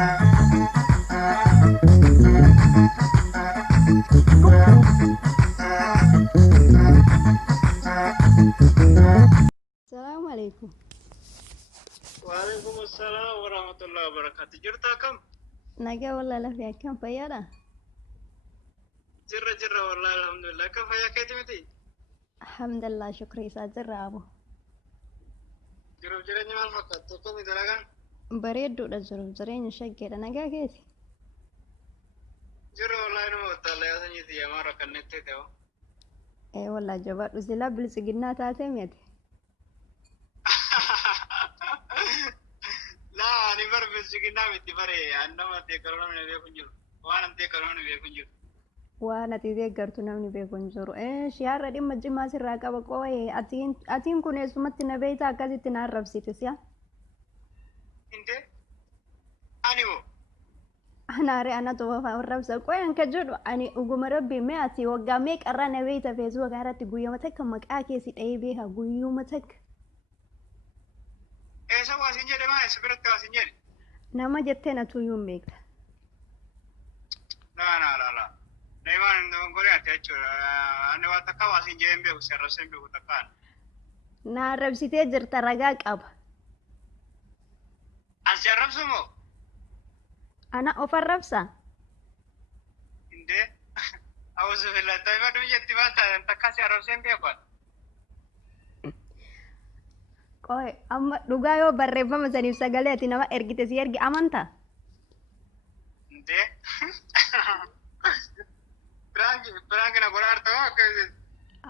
السلام عليكم. وعليكم السلام ورحمة الله وبركاته. جرتا كم؟ نجا والله لا في كم فيانا. جرة والله الحمد لله. كم فيا كيتمتي؟ الحمد لله شكري ساتر أبو. جرب جرني مال فقط. كم يدرجان؟ بريد دو دزرو زرين شقة نجا كيسي. جرة والله إنه وطلع يا سنجتي يا مرة كنت تيجوا. إيه والله جبار وزلا بلسجنا تاتميت. لا أنا بربي سجنا متبري. أنا ما تكررون من بيكونجر. وأنا تكررون من بيكونجر. وانا تذكرت نمني بيكون زورو ايش يا ردي ما جما سراقه بقوي اتين كون اسمت نبيتا كذا تنعرف سيتسيا انت انيو انا ري انا تو فاورب سقوي ان كجدو اني ugu rabbi me ati waga me qarra nabeyta feesu gaarati guyo matak maqaake si daybe ha guyo matak eso wasinjere ma esperto wasinjere nama jettena tu yummekta la Neymar no golean techo. Ane wata kawa sinjembe usero sembe utakan. na rabsite jirta raga qab Asjarab sumo. ana ofar rabsa Inde. Auzu billahi. Tayma dum yetti bata takasi arab sembe kon. koy amma dhugaa yoo barreeffama saniif sagalee ati nama ergite si ergi amanta Inde. Prank na gorar to ke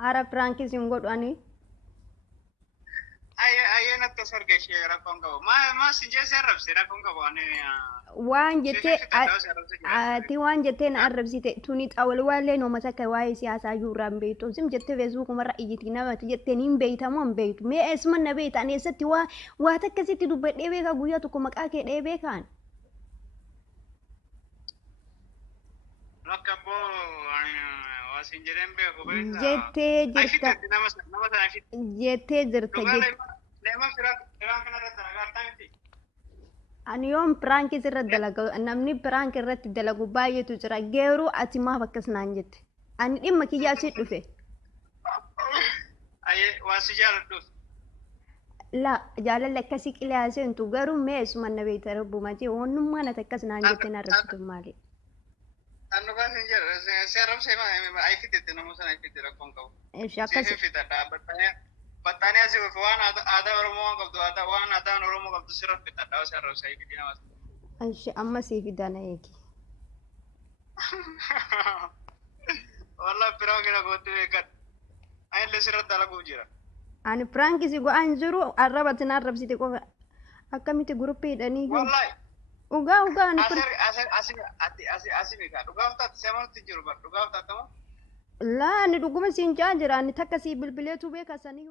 ara pranki sim godhu ani ay na to sarge shi rakon go. Ma sinje serab sira kon go ane. waan jettee ati waan jettee na arrabsite tuni xawal waalee no masaka waa'ee siyaasaa yuuraan beektu sim jettee feesbuuk marra iyyiti namatti jettee niin beeytamoo hin beektu mee eesuma na beeyta ani eessatti waa takkasitti dubbadhee beekaa guyyaa tokko maqaa kee dhee beekaan Rakabo wasinjerembe go beesa. jettee jirta jettee jirta Lema fira kana rata ragartanti. ani yoom piraanki sirra dalaga namni piraanki irratti dalagu baay'eetu jira geeruu ati maaf akkas naan jette ani dhimma kiyyaa si dhufe Aye wasijaaladhu. la jaalala akkasii qilaaseentu garuu mee eesuma na beeyta rabbumati wannummaa nati akkas naan jette na arrabsitu maali Anu kan sinjer serap sema ay fitete namu sana fitete rakon kau. akkas Fitete da batanya sih wan ada oromo kabdu ada oromo kabdu serap fitete da serap saya fitina mas. Anshi amma si fidana eegi Wallah pirang kena gotu ekat. Ay le serap dalagu jira. ani pranki si go'an jiru arrabatin arrabsite qofa akkamiti guruppii hidhanii Wallahi. ugaa ani Asih mika. Dugam tat sama tidur bar. Dugam tat kamu. laa ani dhuguma siin jaa jira ani takka sii bilbileetu beeka sanii